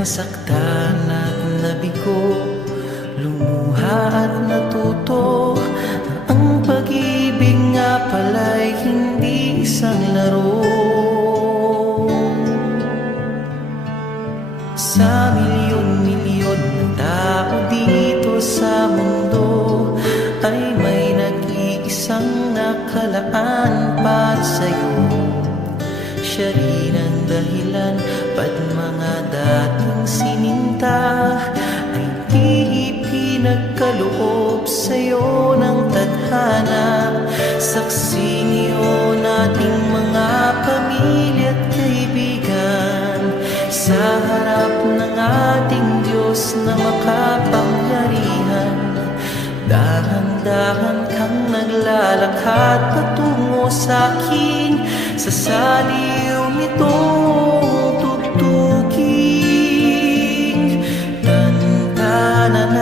Nasaktan at nabigo, lumuha at natuto na ang pag-ibig nga pala'y hindi isang laro. Sa milyon-milyon na tao dito sa mundo ay may nag-iisang nakalaan para sa'yo. Siya rin ang dahilan ba't mga dating sininta ay di ipinagkaloob sa'yo ng tadhana. Saksi niyo nating mga pamilya at kaibigan sa harap ng ating Diyos na makapangyarihan. Dahan-dahan kang naglalakad patungo sa'kin, sa saliw nitong tugtugin. Tantananan,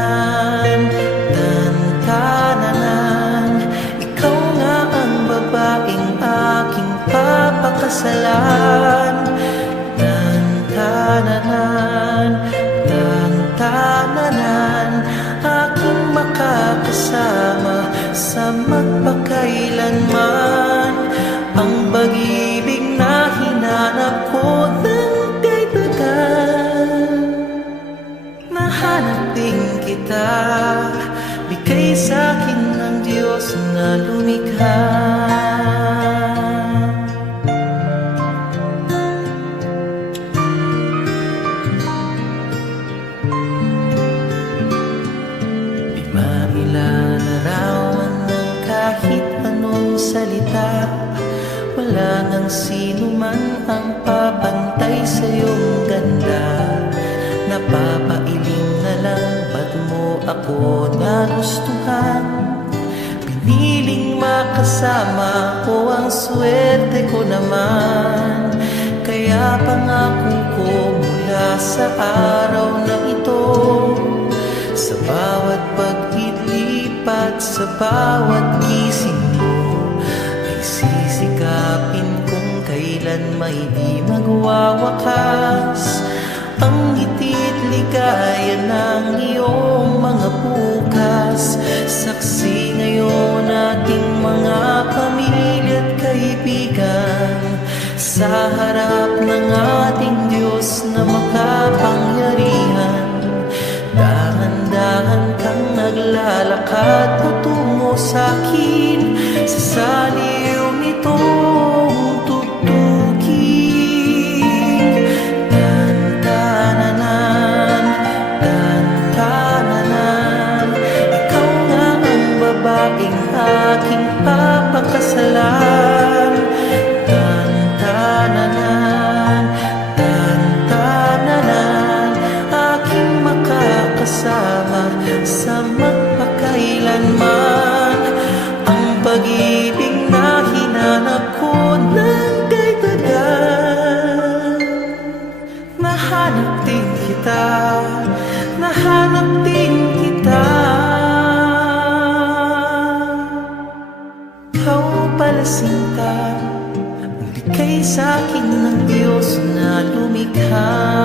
tantananan, ikaw nga ang babaeng aking papakasalan. mapakasalan. Tantananan, tantananan, aking makakasama sa magpakailanman. Ang pag-ibig na hinanap ko ng kay tagal. Nahanap din kita, bigay sa'kin ng Diyos na lumikha. Di mailalarawan ng kahit anong salita. Wala nang sino man ang papantay sa iyong ganda. Napapailing na lang, ba't mo ako nagustuhan? Piniling makasama ko, ang swerte ko naman. Kaya pangako ko mula sa araw na ito, sa bawat pag-ilipat, sa bawat gising mo, ay sisikapin kung kailan may di magwawakas. Ang ngiti't ligaya ng iyong mga bukas. Saksi ngayon ating mga pamilya at kaibigan, sa harap ng ating Diyos na makapangyarihan. Dahan-dahan kang naglalakad patungo sa'kin, sa saliw nitong tugtugin. Tantananan, tantananan, ikaw nga ang babaeng aking papakasalan. Tantananan, tantananan, aking makakasama sa magpakailanman. Ang pag-ibig na hinanap ko ng kay tagal. Nahanap din kita, nahanap din kita. Ikaw pala sinta, ang bigay sa'kin ng Diyos na lumikha.